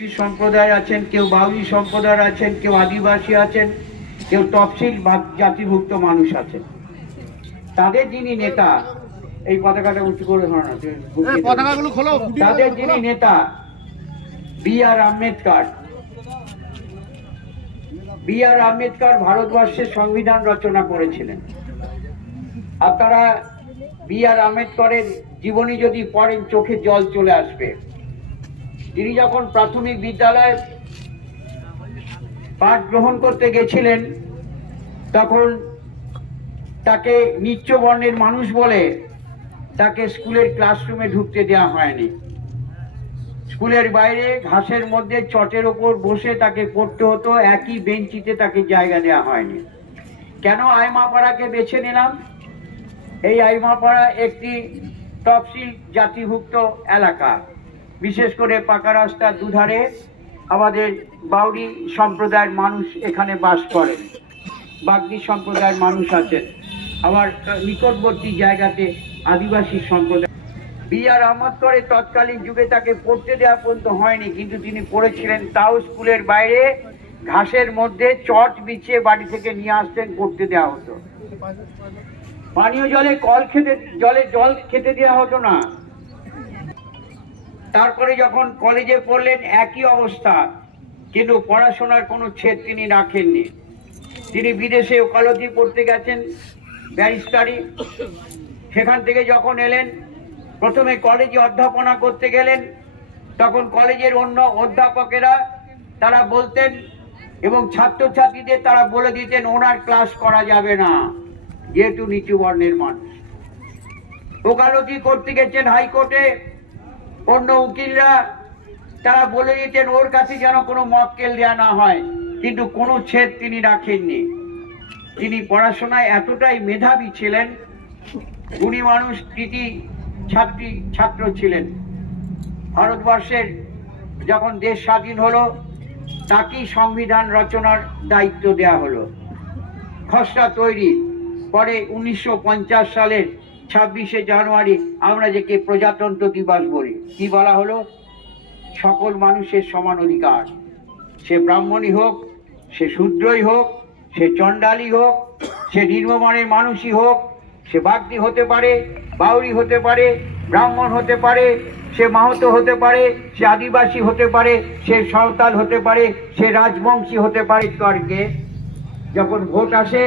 সম্প্রদায় আছেন কেউ বাউরি সম্প্রদায় আছেন কেউ আদিবাসী আছেন কেউ তফসিল বা- জাতিভুক্ত মানুষ আছেন। তাদের যিনি নেতা এই পতাকাটা উঁচু করে ধরো না তুমি গুটিয়ে দেবে। পতাকাগুলো খোলো তাদের যিনি নেতা B R Ambedkar. B R Ambedkar ভারতবর্ষের সংবিধান রচনা করেছিলেন। আপনারা বি আর আম্বেদকরের জীবনী যদি পড়েন চোখে জল চলে আসবে। তিনি যখন প্রাথমিক বিদ্যালয়ে পাঠ গ্রহণ করতে গেছিলেন, তখন তাকে নিচ্চ বর্ণের মানুষ বলে তাকে স্কুলের ক্লাসরুমে ঢুকতে দেওয়া হয়নি। স্কুলের বাইরে ঘাসের মধ্যে চটের ওপর বসে তাকে পড়তে হতো, একই বেঞ্চিতে তাকে জায়গা দেওয়া হয়নি। কেন আইমাপাড়াকে বেছে নিলাম? এই আইমাপাড়া একটি তফসিল জাতিভুক্ত এলাকা। বিশেষ করে পাকা রাস্তার দুধারে আমাদের বাউরি সম্প্রদায়ের মানুষ এখানে বাস করেন বাগদি সম্প্রদায়ের মানুষ আছেন। আবার নিকটবর্তী জায়গাতে আদিবাসী সম্প্রদায়। বি আর আম্বেদকরের তৎকালীন যুগে তাকে পড়তে দেওয়া পর্যন্ত হয়নি, কিন্তু তিনি পড়েছিলেন তাও স্কুলের বাইরে। ঘাসের মধ্যে চট বিছিয়ে বাড়ি থেকে নিয়ে আসতেন, পড়তে দেওয়া হতো। পানীয় জলে কল খেতে, জলে জল খেতে দেওয়া হতো না। তারপরে যখন কলেজে পড়লেন, একই অবস্থা। কিন্তু পড়াশোনার কোনো ছেদ তিনি রাখেননি। তিনি বিদেশে ওকালতি পড়তে গেছেন, ব্যারিস্টারি। সেখান থেকে যখন এলেন, প্রথমে কলেজে অধ্যাপনা করতে গেলেন। তখন কলেজের অন্য অধ্যাপকেরা তারা বলতেন এবং ছাত্রছাত্রীদের তারা বলে দিতেন, ওনার ক্লাস করা যাবে না। যেহেতু নিচু বর্ণের মানুষ। ওকালতি করতে গেছেন হাইকোর্টে। অন্য উকিলরা, তারা বলে দিতেন, ওর কাছে যেন কোনো মক্কেল দেওয়া না হয়। কিন্তু কোনো ছেদ তিনি রাখেননি। তিনি পড়াশোনায় এতটাই মেধাবী ছিলেন, গুণী মানুষ, কৃতি ছাত্রী, ছাত্র ছিলেন। ভারতবর্ষের যখন দেশ স্বাধীন হলো, তাকেই সংবিধান রচনার দায়িত্ব দেওয়া হলো। খসড়া তৈরি পরে উনিশশো পঞ্চাশ সালের ছাব্বিশে জানুয়ারি আমরা যেকে প্রজাতন্ত্র দিবস বলি, কি বলা হলো? সকল মানুষের সমান অধিকার। সে ব্রাহ্মণই হোক, সে শূদ্রই হোক, সে চণ্ডালি হোক, সে নির্মমানের মানুষই হোক, সে বাগদি হতে পারে, বাউরি হতে পারে, ব্রাহ্মণ হতে পারে, সে মাহতো হতে পারে, সে আদিবাসী হতে পারে, সে সাঁওতাল হতে পারে, সে রাজবংশী হতে পারে। করকে যখন ভোট আসে,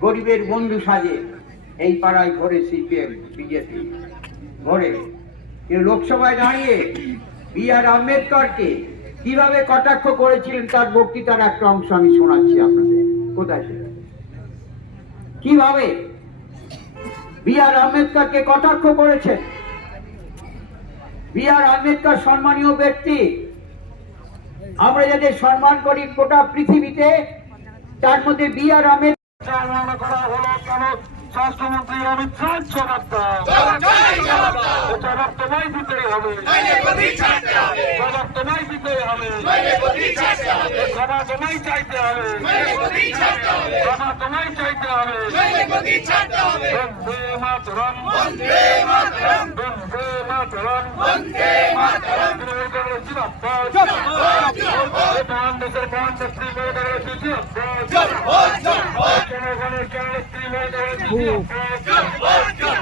গরিবের বন্ধু সাজে। এই পাড়ায় ঘরে সিপিএম বিজেপি ঘরে লোকসভায় দাঁড়িয়ে বি আর আম্বেদকরকে কীভাবে কটাক্ষ করেছিলেন তার বক্তৃতার একটা অংশ আমি শোনাচ্ছি আপনাদের। কোথায় সেটা? কীভাবে বি আর আম্বেদকরকে কটাক্ষ করেছেন? বি আর আম্বেদকর সম্মানীয় ব্যক্তি। আমরা যাদের সম্মান করি গোটা পৃথিবীতে, তার মধ্যে বি আর আম্বেদকর করা হলো স্বরাষ্ট্রমন্ত্রী অমিত শাহ জবাব দাও জবাব তোমায় দিতেই হবে জবাব তোমায় দিতেই হবে ক্ষমা তোমায় চাইতে হবে ক্ষমা তোমায় চাইতে হবে বন্দে মাতরম বন্দে মাতরম বন্দে মাতরম দেশের মমতা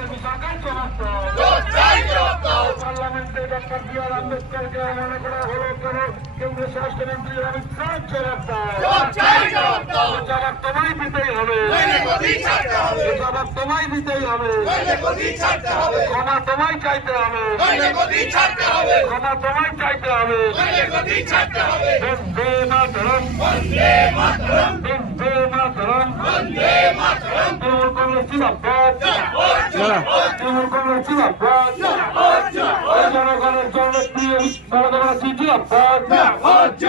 বিজেপি সরকার জবাব দাও পার্লামেন্টে ডক্টর বি আর আম্বেদকরকে মনে করা হলো কেন কেন্দ্রীয় স্বরাষ্ট্রমন্ত্রী অমিত শাহ জবাব দাও জবাব তোমায় দিতেই হবে জবাব তোমায় দিতেই হবে ক্ষমা তোমায় চাইতে হবে ক্ষমা তোমায় চাইতে হবে বন্দে মাতরম বন্দে মাতরম তৃণমূল কংগ্রেস জিন্দাবাদ তৃণমূল কংগ্রেস জিন্দাবাদ জনগণের জননেত্রী জনগণের ব্যানার্জি